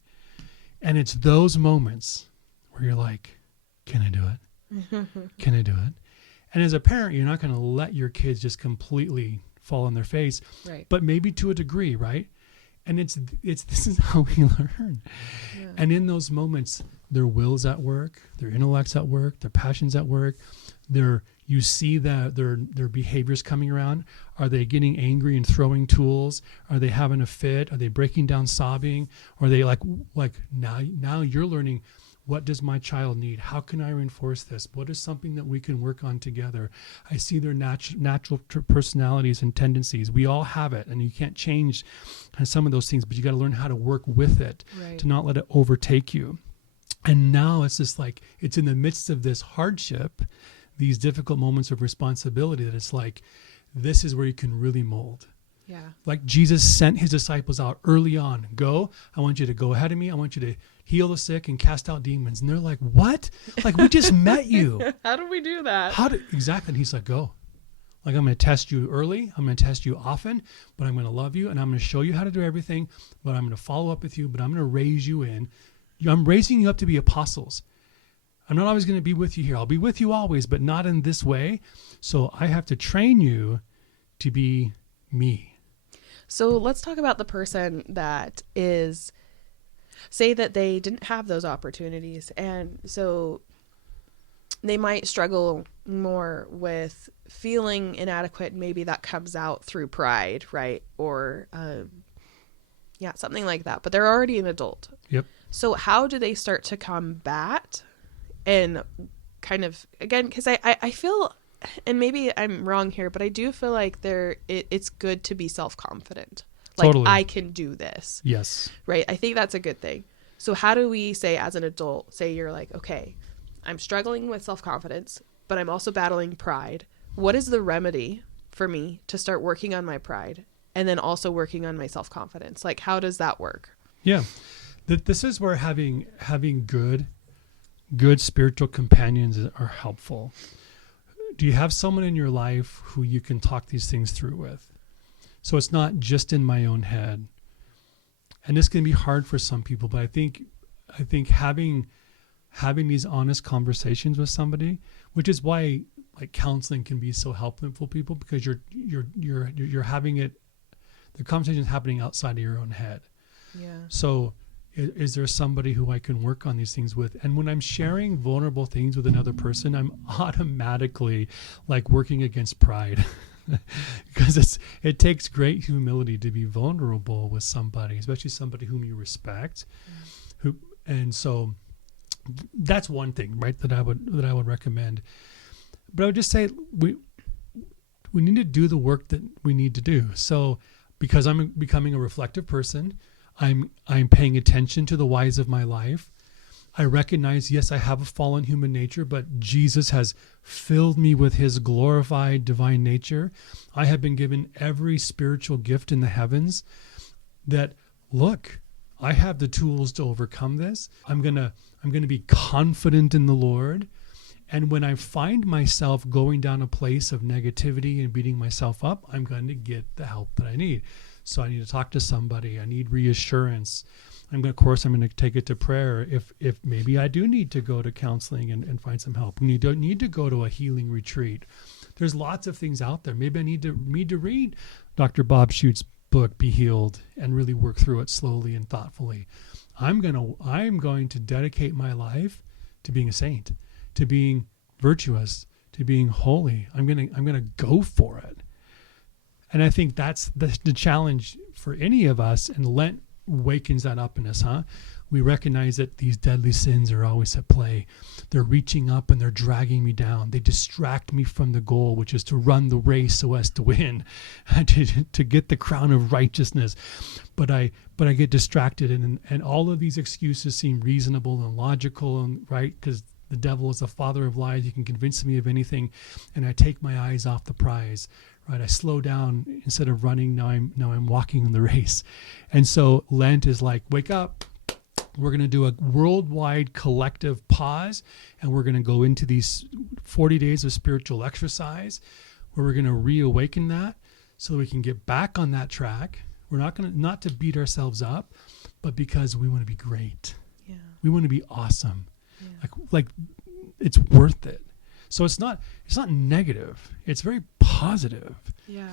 And it's those moments where you're like, can I do it? Can I do it? And as a parent, you're not going to let your kids just completely fall on their face, Right. but maybe to a degree, right? And it's this is how we learn. Yeah. And in those moments, their will's at work, their intellect's at work, their passion's at work. You see that their behaviors coming around. Are they getting angry and throwing tools? Are they having a fit? Are they breaking down sobbing? Are they like now you're learning, what does my child need? How can I reinforce this? What is something that we can work on together? I see their natural personalities and tendencies. We all have it, and you can't change some of those things, but you got to learn how to work with it, Right. to not let it overtake you. And now it's just like, it's in the midst of this hardship, these difficult moments of responsibility, that it's like, this is where you can really mold. Yeah. Like Jesus sent his disciples out early on. Go, I want you to go ahead of me. I want you to heal the sick and cast out demons. And they're like, what? Like, we just met you. How do we do that? Exactly. And he's like, go. Like, I'm going to test you early. I'm going to test you often, but I'm going to love you. And I'm going to show you how to do everything, but I'm going to follow up with you, but I'm going to raise you in. I'm raising you up to be apostles. I'm not always going to be with you here. I'll be with you always, but not in this way. So I have to train you to be me. So let's talk about the person that is, say that they didn't have those opportunities. And so they might struggle more with feeling inadequate. Maybe that comes out through pride, right? Or, something like that. But they're already an adult. Yep. So how do they start to combat and kind of, again, because I feel, and maybe I'm wrong here, but I do feel like it's good to be self-confident. Like, Totally. I can do this. Yes. Right? I think that's a good thing. So how do we say, as an adult, say you're like, okay, I'm struggling with self-confidence, but I'm also battling pride. What is the remedy for me to start working on my pride and then also working on my self-confidence? Like, how does that work? Yeah. This is where having good spiritual companions are helpful. Do you have someone in your life who you can talk these things through with? So it's not just in my own head. And this can be hard for some people, but I think having these honest conversations with somebody, which is why like counseling can be so helpful for people, because you're having it, the conversation is happening outside of your own head. Yeah. So is there somebody who I can work on these things with? And when I'm sharing vulnerable things with another person, I'm automatically like working against pride. Because it takes great humility to be vulnerable with somebody, especially somebody whom you respect. And so that's one thing, right, that I would recommend. But I would just say we need to do the work that we need to do. So because I'm becoming a reflective person, I'm paying attention to the whys of my life. I recognize, yes, I have a fallen human nature, but Jesus has filled me with his glorified divine nature. I have been given every spiritual gift in the heavens that, look, I have the tools to overcome this. I'm going to be confident in the Lord. And when I find myself going down a place of negativity and beating myself up, I'm going to get the help that I need. So I need to talk to somebody. I need reassurance. I'm going to take it to prayer. If maybe I do need to go to counseling and find some help. We need to go to a healing retreat. There's lots of things out there. Maybe I need to read Dr. Bob Schutt's book, Be Healed, and really work through it slowly and thoughtfully. I'm going to dedicate my life to being a saint, to being virtuous, to being holy. I'm going to go for it. And I think that's the challenge for any of us, and Lent wakens that up in us, huh? We recognize that these deadly sins are always at play. They're reaching up and they're dragging me down. They distract me from the goal, which is to run the race so as to win, to get the crown of righteousness. But I get distracted, and all of these excuses seem reasonable and logical, and right, because the devil is the father of lies. He can convince me of anything, and I take my eyes off the prize. Right, I slow down. Instead of running, now I'm walking in the race. And so Lent is like, wake up. We're going to do a worldwide collective pause, and we're going to go into these 40 days of spiritual exercise where we're going to reawaken that so that we can get back on that track. We're not to beat ourselves up, but because we want to be great. Yeah. We want to be awesome. Yeah. Like it's worth it. So it's not negative. It's very positive. Yeah.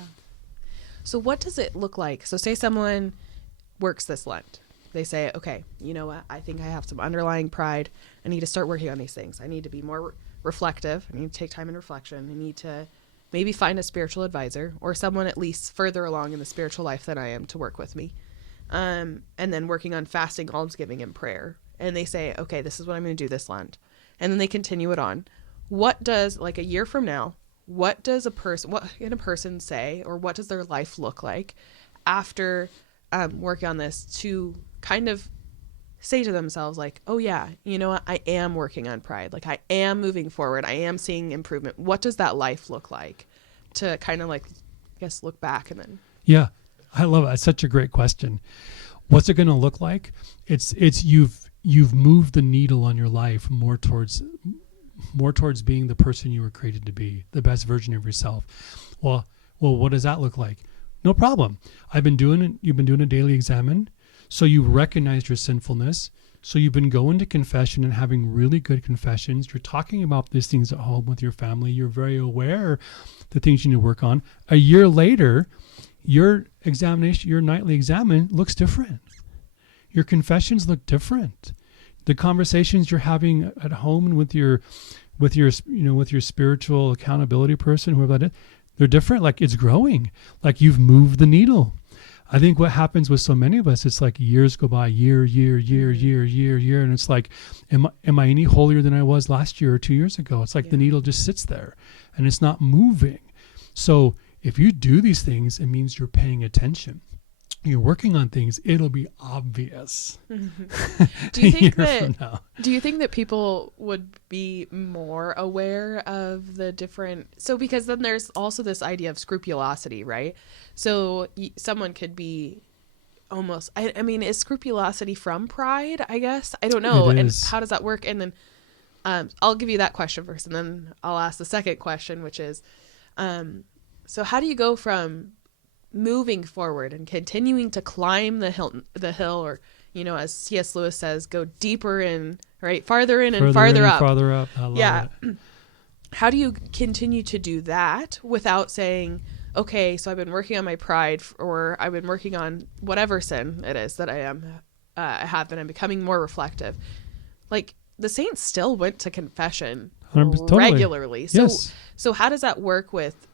So what does it look like? So say someone works this Lent. They say, okay, you know what? I think I have some underlying pride. I need to start working on these things. I need to be more reflective. I need to take time in reflection. I need to maybe find a spiritual advisor or someone at least further along in the spiritual life than I am to work with me. And then working on fasting, almsgiving, and prayer. And they say, okay, this is what I'm going to do this Lent. And then they continue it on. What does, like a year from now, what can a person say, or what does their life look like after working on this to kind of say to themselves like, oh yeah, you know what? I am working on pride. Like I am moving forward. I am seeing improvement. What does that life look like to kind of like, I guess, look back and then. Yeah, I love it. It's such a great question. What's it going to look like? It's you've moved the needle on your life more towards being the person you were created to be, the best version of yourself. Well, what does that look like? No problem. You've been doing a daily examen. So you've recognized your sinfulness. So you've been going to confession and having really good confessions. You're talking about these things at home with your family. You're very aware the things you need to work on. A year later, your nightly examen looks different. Your confessions look different. The conversations you're having at home and with your spiritual accountability person, whoever that is, they're different. Like it's growing. Like you've moved the needle. I think what happens with so many of us, it's like years go by, year, and it's like, am I any holier than I was last year or 2 years ago? It's like the needle just sits there and it's not moving. So if you do these things, it means you're paying attention. You're working on things, it'll be obvious. Do you think that people would be more aware of the different, so because then there's also this idea of scrupulosity, right? So someone could be almost, I mean, is scrupulosity from pride, I guess? I don't know. And how does that work? And then I'll give you that question first, and then I'll ask the second question, which is, so how do you go from moving forward and continuing to climb the hill, or, you know, as C.S. Lewis says, go deeper in, right? Farther in and farther up. Farther up. I love it. How do you continue to do that without saying, okay, so I've been working on my pride, or I've been working on whatever sin it is that I have been, I'm becoming more reflective. Like the saints still went to confession regularly. So, yes. So how does that work with,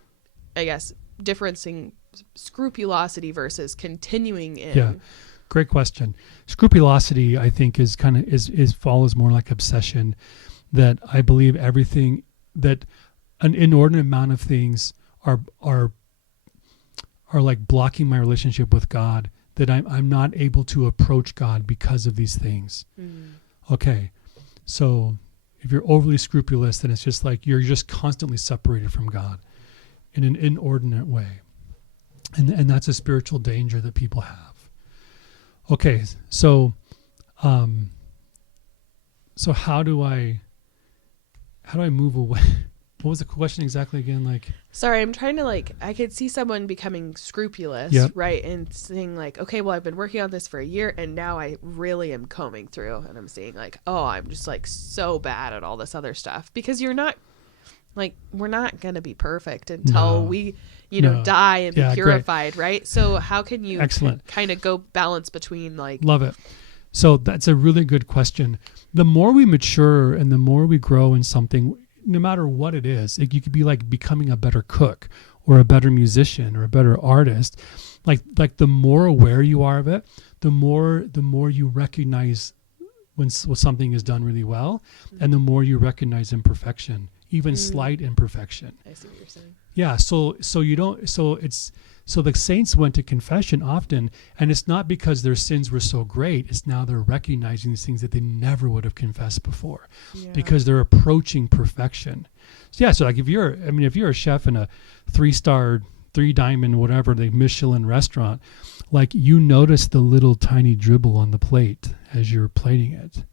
I guess, differencing scrupulosity versus continuing in? Yeah, great question. Scrupulosity, I think, is follows more like obsession. That I believe everything, that an inordinate amount of things are like blocking my relationship with God. That I'm not able to approach God because of these things. Okay, so if you're overly scrupulous, then it's just like you're just constantly separated from God in an inordinate way. And that's a spiritual danger that people have. Okay, so how do I move away? What was the question exactly again? Like, sorry, I'm trying to I could see someone becoming scrupulous, right? And saying like, okay, well, I've been working on this for a year and now I really am combing through and I'm seeing like, oh, I'm just like so bad at all this other stuff, because you're not we're not going to be perfect until we, die and be purified. Great. Right. So how can you kind of go balance between love it. So that's a really good question. The more we mature and the more we grow in something, no matter what it is, you could be like becoming a better cook or a better musician or a better artist. Like the more aware you are of it, the more you recognize when something is done really well, and the more you recognize imperfection, even slight imperfection. I see what you're saying. Yeah. So the saints went to confession often, and it's not because their sins were so great. It's now they're recognizing these things that they never would have confessed before, because they're approaching perfection. So like if you're a chef in a 3-star, 3-diamond, whatever, the Michelin restaurant, like you notice the little tiny dribble on the plate as you're plating it.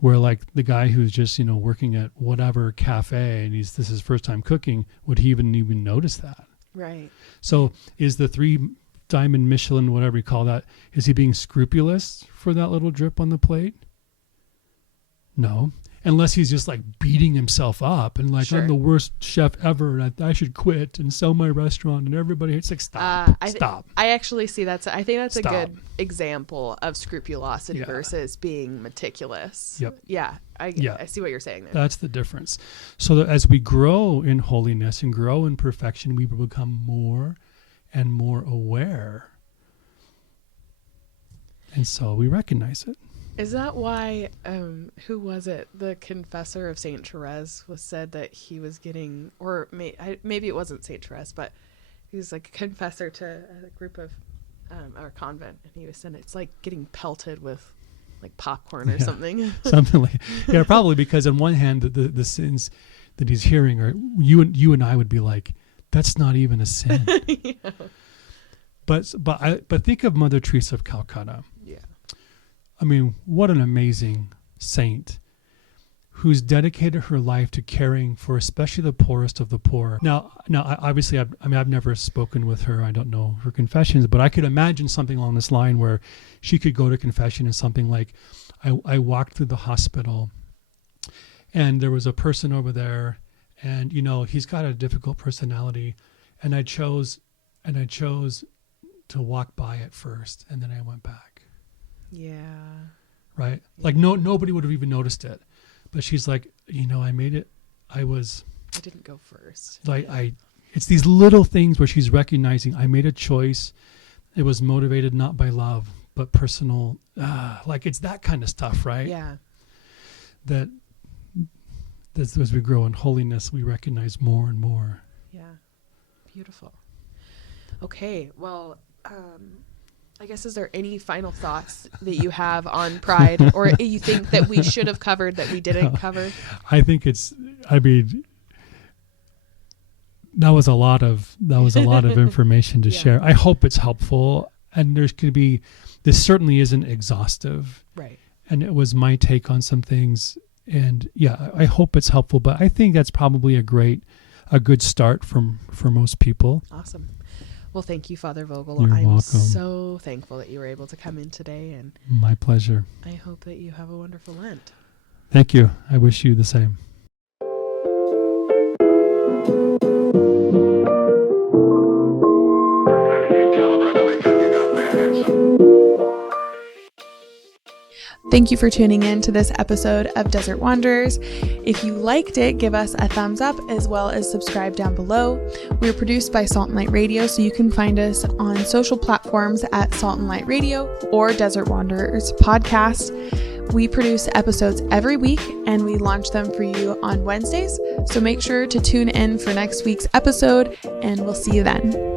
Where like the guy who's just, working at whatever cafe and this is his first time cooking, would he even notice that? Right. So is the 3-diamond Michelin, whatever you call that, is he being scrupulous for that little drip on the plate? No. Unless he's just like beating himself up and like, I'm the worst chef ever and I should quit and sell my restaurant, and everybody, it's like, stop. I actually see I think that's a good example of scrupulosity versus being meticulous. Yep. Yeah. I see what you're saying there. That's the difference. So that as we grow in holiness and grow in perfection, we will become more and more aware. And so we recognize it. Is that why, who was it? The confessor of Saint Therese was said that he was getting, or maybe it wasn't Saint Therese, but he was like a confessor to a group of, our convent. And he was saying it's like getting pelted with like popcorn or something. Something like, probably because on one hand, the sins that he's hearing are, you and I would be like, that's not even a sin. But think of Mother Teresa of Calcutta. Yeah. I mean, what an amazing saint who's dedicated her life to caring for especially the poorest of the poor. Now, obviously, I've never spoken with her. I don't know her confessions, but I could imagine something along this line where she could go to confession and something like, I walked through the hospital and there was a person over there and, he's got a difficult personality, and I chose to walk by it first, and then I went back. Yeah. Right. Like nobody would have even noticed it, but she's like, I made it. I didn't go first. It's these little things where she's recognizing I made a choice. It was motivated not by love, but personal. It's that kind of stuff, right? Yeah. That as we grow in holiness, we recognize more and more. Yeah. Beautiful. Okay. Well, I guess, is there any final thoughts that you have on pride, or you think that we should have covered that we didn't cover? I think that was a lot of information to share. I hope it's helpful, and this certainly isn't exhaustive. Right. And it was my take on some things, and I hope it's helpful, but I think that's probably a good start for most people. Awesome. Well, thank you, Father Vogel. You're I'm welcome. So thankful that you were able to come in today, and my pleasure. I hope that you have a wonderful Lent. Thank you. I wish you the same. Thank you for tuning in to this episode of Desert Wanderers. If you liked it, give us a thumbs up as well as subscribe down below. We're produced by Salt and Light Radio, so you can find us on social platforms at Salt and Light Radio or Desert Wanderers Podcast. We produce episodes every week and we launch them for you on Wednesdays. So make sure to tune in for next week's episode, and we'll see you then.